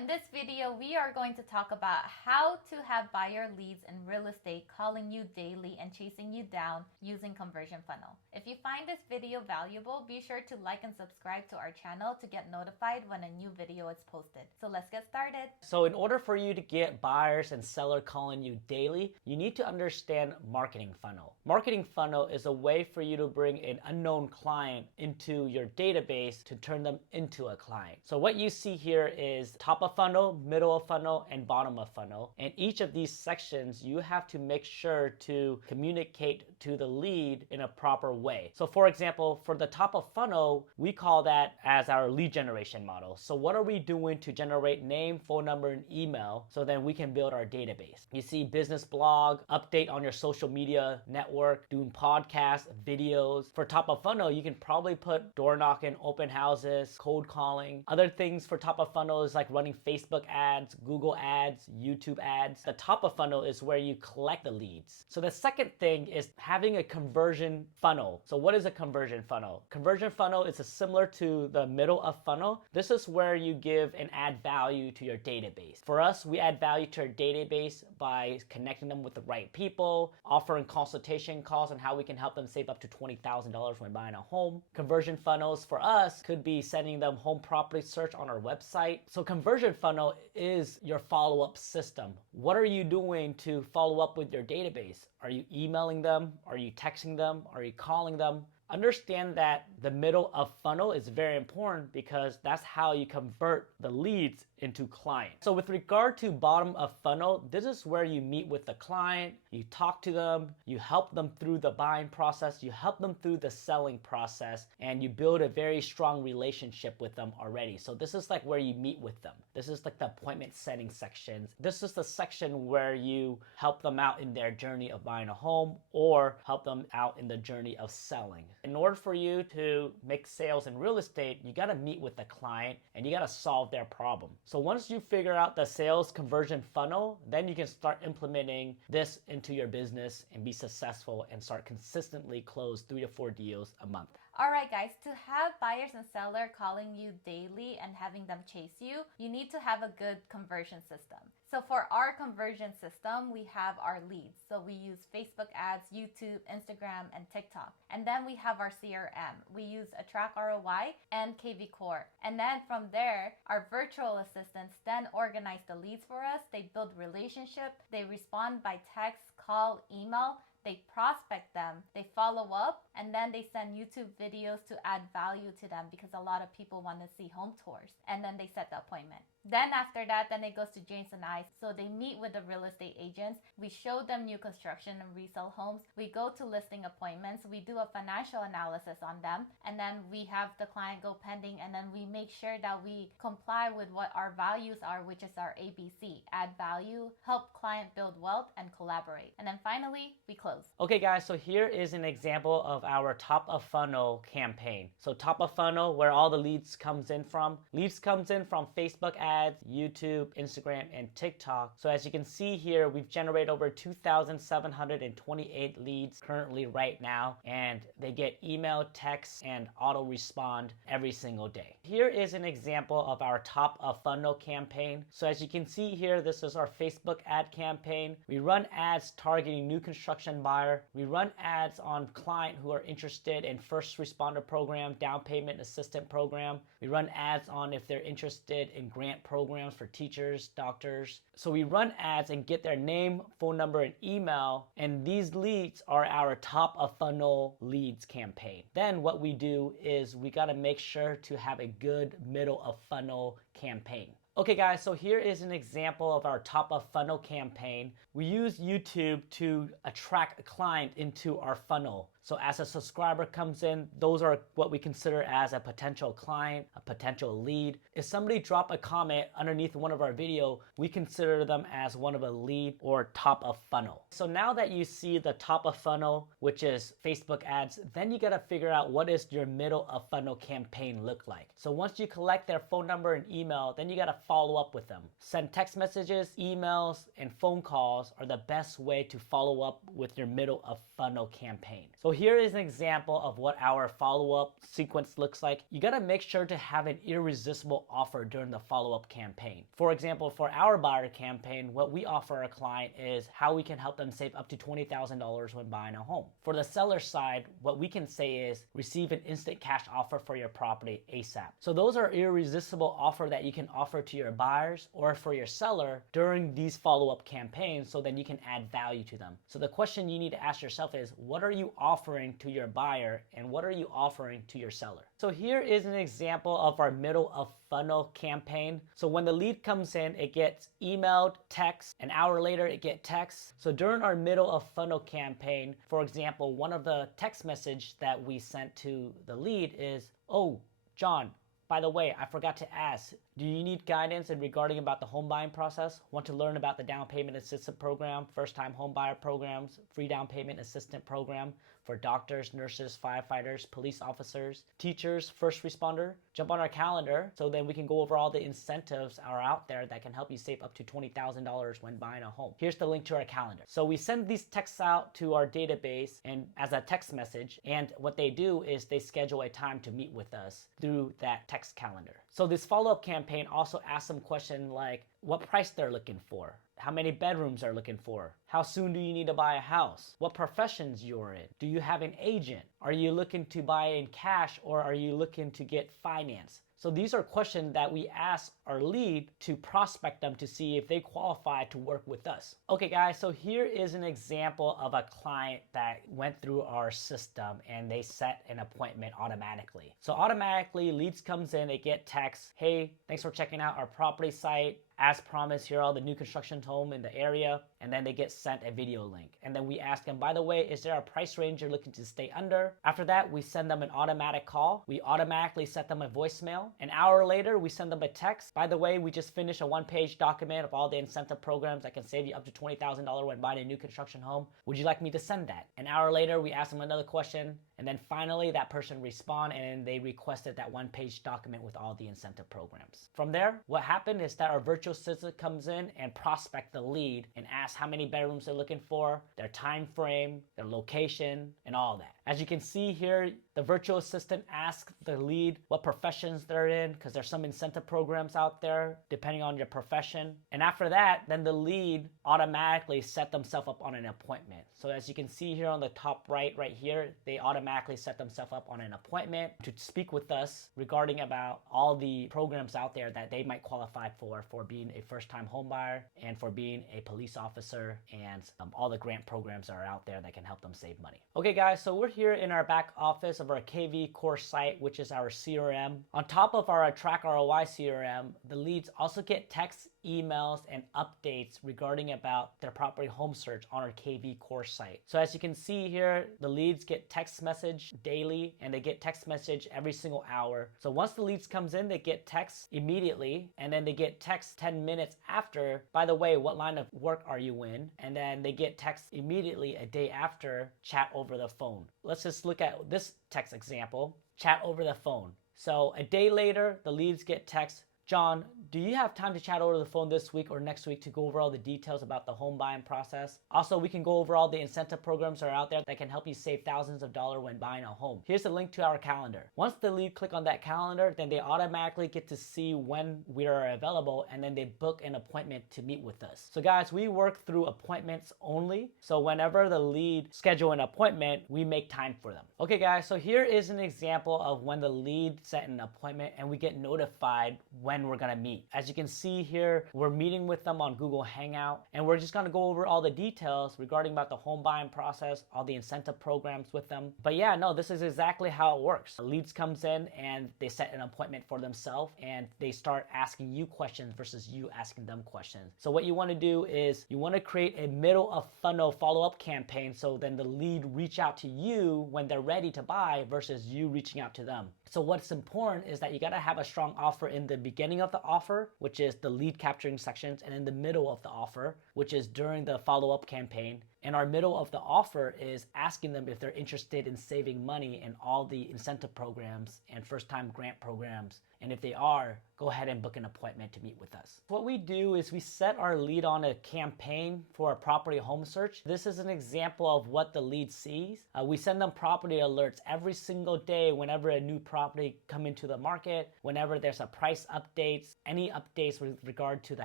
in this video, we are going to talk about how to have buyer leads in real estate calling you daily and chasing you down using conversion funnel. If you find this video valuable, be sure to like and subscribe to our channel to get notified when a new video is posted. So let's get started. So in order for you to get buyers and sellers calling you daily, you need to understand marketing funnel. Marketing funnel is a way for you to bring an unknown client into your database to turn them into a client. So what you see here is top of funnel, middle of funnel, and bottom of funnel. And each of these sections, you have to make sure to communicate to the lead in a proper way. So for example, for the top of funnel, we call that as our lead generation model. So what are we doing to generate name, phone number, and email so then we can build our database? You see business blog, update on your social media network, doing podcasts, videos. For top of funnel, you can probably put door knocking, open houses, cold calling. Other things for top of funnel is like running Facebook ads, Google ads, YouTube ads. The top of funnel is where you collect the leads. So the second thing is having a conversion funnel. So what is a conversion funnel? Conversion funnel is similar to the middle of funnel. This is where you give and add value to your database. For us, we add value to our database by connecting them with the right people, offering consultation calls on how we can help them save up to $20,000 when buying a home. Conversion funnels for us could be sending them home property search on our website. So conversion funnel is your follow-up system. What are you doing to follow up with your database? Are you emailing them? Are you texting them? Are you calling them? Understand that the middle of funnel is very important because that's how you convert the leads into clients. So with regard to bottom of funnel, this is where you meet with the client, you talk to them, you help them through the buying process, you help them through the selling process, and you build a very strong relationship with them already. So this is like where you meet with them. This is like the appointment setting sections. This is the section where you help them out in their journey of buying a home or help them out in the journey of selling. In order for you to make sales in real estate, you gotta meet with the client and you gotta solve their problem. So once you figure out the sales conversion funnel, then you can start implementing this into your business and be successful and start consistently close 3 to 4 deals a month. All right, guys, to have buyers and sellers calling you daily and having them chase you, you need to have a good conversion system. So for our conversion system, we have our leads. So we use Facebook ads, YouTube, Instagram, and TikTok. And then we have our CRM. We use Attract ROI and KV Core. And then from there, our virtual assistants then organize the leads for us. They build relationship. They respond by text, call, email. They prospect them, they follow up, and then they send YouTube videos to add value to them because a lot of people want to see home tours. And then they set the appointment. Then after that, then it goes to James and I. So they meet with the real estate agents. We show them new construction and resale homes. We go to listing appointments. We do a financial analysis on them. And then we have the client go pending. And then we make sure that we comply with what our values are, which is our ABC. Add value, help client build wealth, and collaborate. And then finally, we close. Okay guys, so here is an example of our top of funnel campaign. So top of funnel, where all the leads comes in from. Leads comes in from Facebook ads, YouTube, Instagram, and TikTok. So as you can see here, we've generated over 2,728 leads currently right now, and they get email, text, and auto respond every single day. Here is an example of our top of funnel campaign. So as you can see here, this is our Facebook ad campaign. We run ads targeting new construction buyers. We run ads on client who are interested in first responder program, down payment assistant program. We run ads on if they're interested in grant programs for teachers, doctors. So we run ads and get their name, phone number, and email, and these leads are our top of funnel leads campaign. Then what we do is we gotta make sure to have a good middle of funnel campaign. Okay guys, so here is an example of our top of funnel campaign. We use YouTube to attract a client into our funnel. So as a subscriber comes in, those are what we consider as a potential client, a potential lead. If somebody drop a comment underneath one of our video, we consider them as one of a lead or top of funnel. So now that you see the top of funnel, which is Facebook ads, then you gotta figure out what is your middle of funnel campaign look like. So once you collect their phone number and email, then you gotta follow up with them. Send text messages, emails, and phone calls are the best way to follow up with your middle of funnel campaign. So here is an example of what our follow-up sequence looks like. You gotta make sure to have an irresistible offer during the follow-up campaign. For example, for our buyer campaign, what we offer a client is how we can help them save up to $20,000 when buying a home. For the seller side, what we can say is receive an instant cash offer for your property ASAP. So those are irresistible offer that you can offer to your buyers or for your seller during these follow-up campaigns, so then you can add value to them. So the question you need to ask yourself is, what are you offering to your buyer and what are you offering to your seller? So here is an example of our middle of funnel campaign. So when the lead comes in, it gets emailed, text, an hour later it gets text. So during our middle of funnel campaign, for example, one of the text message that we sent to the lead is, "Oh, John, by the way, I forgot to ask, do you need guidance in regarding about the home buying process? Want to learn about the down payment assistance program, first time home buyer programs, free down payment assistant program for doctors, nurses, firefighters, police officers, teachers, first responder? Jump on our calendar so then we can go over all the incentives are out there that can help you save up to $20,000 when buying a home." Here's the link to our calendar. So we send these texts out to our database and as a text message, and what they do is they schedule a time to meet with us through that text calendar. So this follow-up campaign also asks some questions like what price they're looking for, how many bedrooms they're looking for, how soon do you need to buy a house, what professions you're in, do you have an agent, are you looking to buy in cash or are you looking to get finance? So these are questions that we ask our lead to prospect them to see if they qualify to work with us. Okay guys, so here is an example of a client that went through our system and they set an appointment automatically. So automatically leads comes in, they get text, "Hey, thanks for checking out our property site. As promised, here are all the new construction home in the area," and then they get sent a video link. And then we ask them, "By the way, is there a price range you're looking to stay under?" After that, we send them an automatic call. We automatically set them a voicemail. An hour later, we send them a text. "By the way, we just finished a one-page document of all the incentive programs that can save you up to $20,000 when buying a new construction home. Would you like me to send that?" An hour later, we ask them another question. And then finally, that person respond and they requested that one-page document with all the incentive programs. From there, what happened is that our virtual assistant comes in and prospect the lead and asks how many bedrooms they're looking for, their time frame, their location, and all that. As you can see here, the virtual assistant asks the lead what professions they're in, because there's some incentive programs out there depending on your profession. And after that, then the lead automatically set themselves up on an appointment. So as you can see here on the top right here, they automatically set themselves up on an appointment to speak with us regarding about all the programs out there that they might qualify for being a first-time home buyer and for being a police officer, and all the grant programs that are out there that can help them save money. Okay guys, so we're here in our back office of our KV course site, which is our CRM. On top of our Track ROI CRM, the leads also get texts, emails, and updates regarding about their property home search on our KV course site. So as you can see here, the leads get text message daily and they get text message every single hour. So once the leads comes in, they get text immediately, and then they get text 10 minutes after, "By the way, what line of work are you in?" And then they get text immediately a day after, "Chat over the phone." Let's just look at this text example, chat over the phone. So a day later, the leads get text, "John, do you have time to chat over the phone this week or next week to go over all the details about the home buying process? Also, we can go over all the incentive programs that are out there that can help you save thousands of dollars when buying a home. Here's a link to our calendar." Once the lead click on that calendar, then they automatically get to see when we are available, and then they book an appointment to meet with us. So guys, we work through appointments only. So whenever the lead schedule an appointment, we make time for them. Okay guys, so here is an example of when the lead set an appointment and we get notified when we're gonna meet. As you can see here, we're meeting with them on Google Hangout, and we're just gonna go over all the details regarding about the home buying process, all the incentive programs with them. But yeah, no, this is exactly how it works. The leads comes in and they set an appointment for themselves, and they start asking you questions versus you asking them questions. So what you wanna do is you wanna create a middle of funnel follow-up campaign, so then the lead reach out to you when they're ready to buy versus you reaching out to them. So what's important is that you gotta have a strong offer in the beginning of the offer, which is the lead capturing sections, and in the middle of the offer, which is during the follow-up campaign. And our middle of the offer is asking them if they're interested in saving money in all the incentive programs and first-time grant programs. And if they are, go ahead and book an appointment to meet with us. What we do is we set our lead on a campaign for a property home search. This is an example of what the lead sees. We send them property alerts every single day whenever a new property come into the market, whenever there's a price updates, any updates with regard to the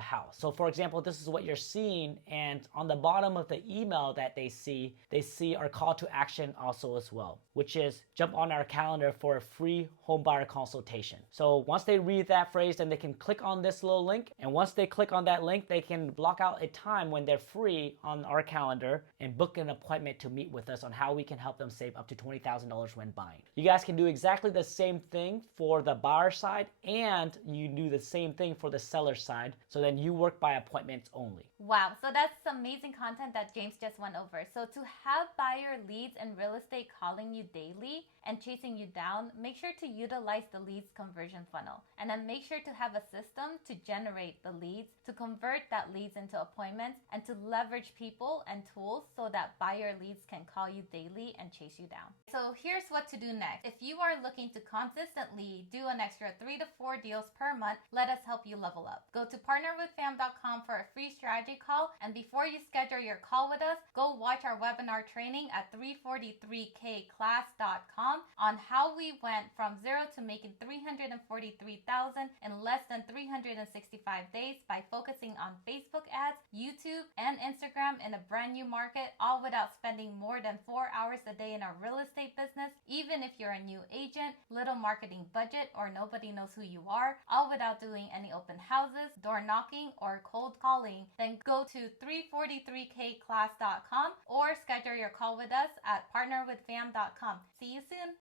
house. So for example, this is what you're seeing, and on the bottom of the email that they see our call to action also as well, which is jump on our calendar for a free home buyer consultation. So once they read that phrase, then they can click on this little link. And once they click on that link, they can block out a time when they're free on our calendar and book an appointment to meet with us on how we can help them save up to $20,000 when buying. You guys can do exactly the same thing for the buyer side, and you do the same thing for the seller side. So then you work by appointments only. Wow, so that's amazing content that James just went over. So to have buyer leads in real estate calling you daily and chasing you down, make sure to utilize the leads conversion funnel. And then make sure to have a system to generate the leads, to convert that leads into appointments, and to leverage people and tools so that buyer leads can call you daily and chase you down. So here's what to do next. If you are looking to consistently do an extra 3 to 4 deals per month, let us help you level up. Go to partnerwithfam.com for a free strategy call. And before you schedule your call with us, go watch our webinar training at 343kclass.com on how we went from zero to making $343,000 in less than 365 days by focusing on Facebook ads, YouTube, and Instagram in a brand new market, all without spending more than 4 hours a day in our real estate business. Even if you're a new agent, little marketing budget, or nobody knows who you are, all without doing any open houses, door knocking, or cold calling, then go to 343kclass.com or schedule your call with us at partnerwithfam.com. See you soon.